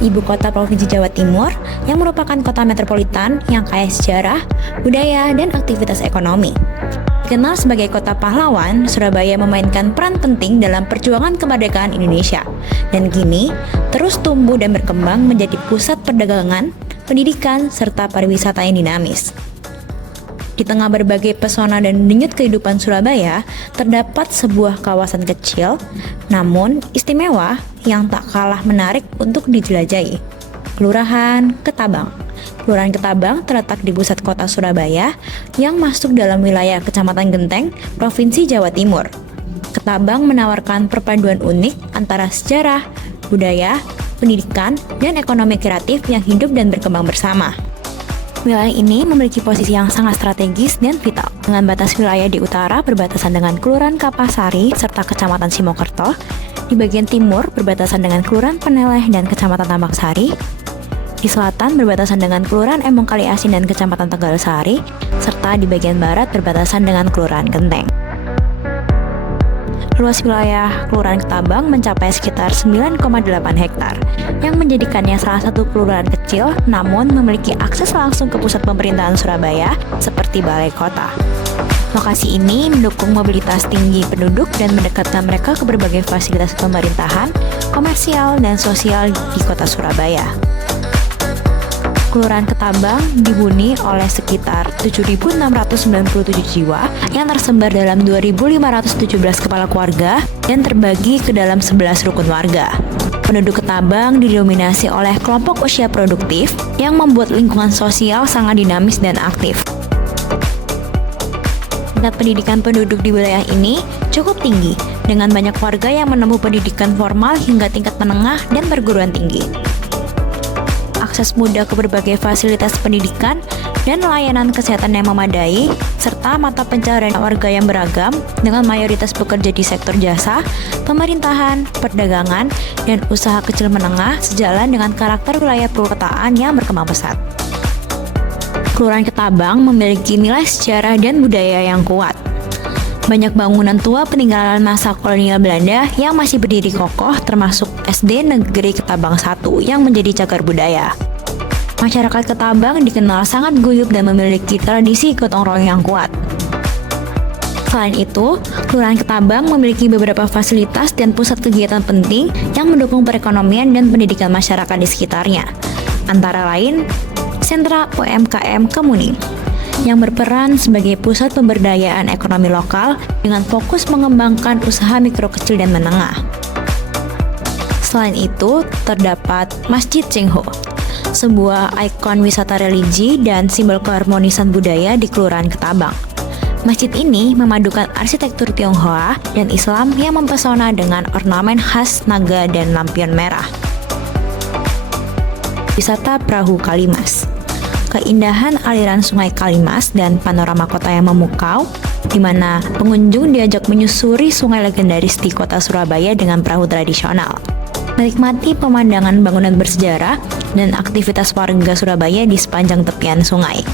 ibu kota Provinsi Jawa Timur yang merupakan kota metropolitan yang kaya sejarah, budaya, dan aktivitas ekonomi. Dikenal sebagai kota pahlawan, Surabaya memainkan peran penting dalam perjuangan kemerdekaan Indonesia, dan kini terus tumbuh dan berkembang menjadi pusat perdagangan, pendidikan, serta pariwisata yang dinamis. Di tengah berbagai pesona dan denyut kehidupan Surabaya, terdapat sebuah kawasan kecil, namun istimewa yang tak kalah menarik untuk dijelajahi. Kelurahan Ketabang. Kelurahan Ketabang terletak di pusat kota Surabaya yang masuk dalam wilayah Kecamatan Genteng, Provinsi Jawa Timur. Ketabang menawarkan perpaduan unik antara sejarah, budaya, pendidikan, dan ekonomi kreatif yang hidup dan berkembang bersama. Wilayah ini memiliki posisi yang sangat strategis dan vital, dengan batas wilayah di utara berbatasan dengan Kelurahan Kapasari serta Kecamatan Simokerto, di bagian timur berbatasan dengan Kelurahan Peneleh dan Kecamatan Tambak Sari, di selatan berbatasan dengan Kelurahan Embong Kali Asin dan Kecamatan Tegal Sari, serta di bagian barat berbatasan dengan Kelurahan Genteng. Luas wilayah Kelurahan Ketabang mencapai sekitar 9,8 hektar, yang menjadikannya salah satu kelurahan kecil namun memiliki akses langsung ke pusat pemerintahan Surabaya seperti balai kota. Lokasi ini mendukung mobilitas tinggi penduduk dan mendekatkan mereka ke berbagai fasilitas pemerintahan, komersial, dan sosial di kota Surabaya. Kelurahan Ketabang dihuni oleh sekitar 7.697 jiwa yang tersebar dalam 2.517 kepala keluarga dan terbagi ke dalam 11 rukun warga. Penduduk Ketabang didominasi oleh kelompok usia produktif yang membuat lingkungan sosial sangat dinamis dan aktif. Tingkat pendidikan penduduk di wilayah ini cukup tinggi, dengan banyak warga yang menempuh pendidikan formal hingga tingkat menengah dan perguruan tinggi. Akses mudah ke berbagai fasilitas pendidikan dan layanan kesehatan yang memadai, serta mata pencaharian warga yang beragam dengan mayoritas bekerja di sektor jasa, pemerintahan, perdagangan, dan usaha kecil menengah sejalan dengan karakter wilayah perkotaan yang berkembang pesat. Kelurahan Ketabang memiliki nilai sejarah dan budaya yang kuat. Banyak bangunan tua peninggalan masa kolonial Belanda yang masih berdiri kokoh, termasuk SD Negeri Ketabang 1 yang menjadi cagar budaya. Masyarakat Ketabang dikenal sangat guyup dan memiliki tradisi gotong royong yang kuat. Selain itu, Kelurahan Ketabang memiliki beberapa fasilitas dan pusat kegiatan penting yang mendukung perekonomian dan pendidikan masyarakat di sekitarnya. Antara lain, Sentra UMKM Kemuning, yang berperan sebagai pusat pemberdayaan ekonomi lokal dengan fokus mengembangkan usaha mikro kecil dan menengah. Selain itu, terdapat Masjid Cengho, sebuah ikon wisata religi dan simbol keharmonisan budaya di Kelurahan Ketabang. Masjid ini memadukan arsitektur Tionghoa dan Islam yang mempesona dengan ornamen khas naga dan lampion merah. Wisata Perahu Kalimas. Keindahan aliran sungai Kalimas dan panorama kota yang memukau, di mana pengunjung diajak menyusuri sungai legendaris di kota Surabaya dengan perahu tradisional. Menikmati pemandangan bangunan bersejarah dan aktivitas warga Surabaya di sepanjang tepian sungai.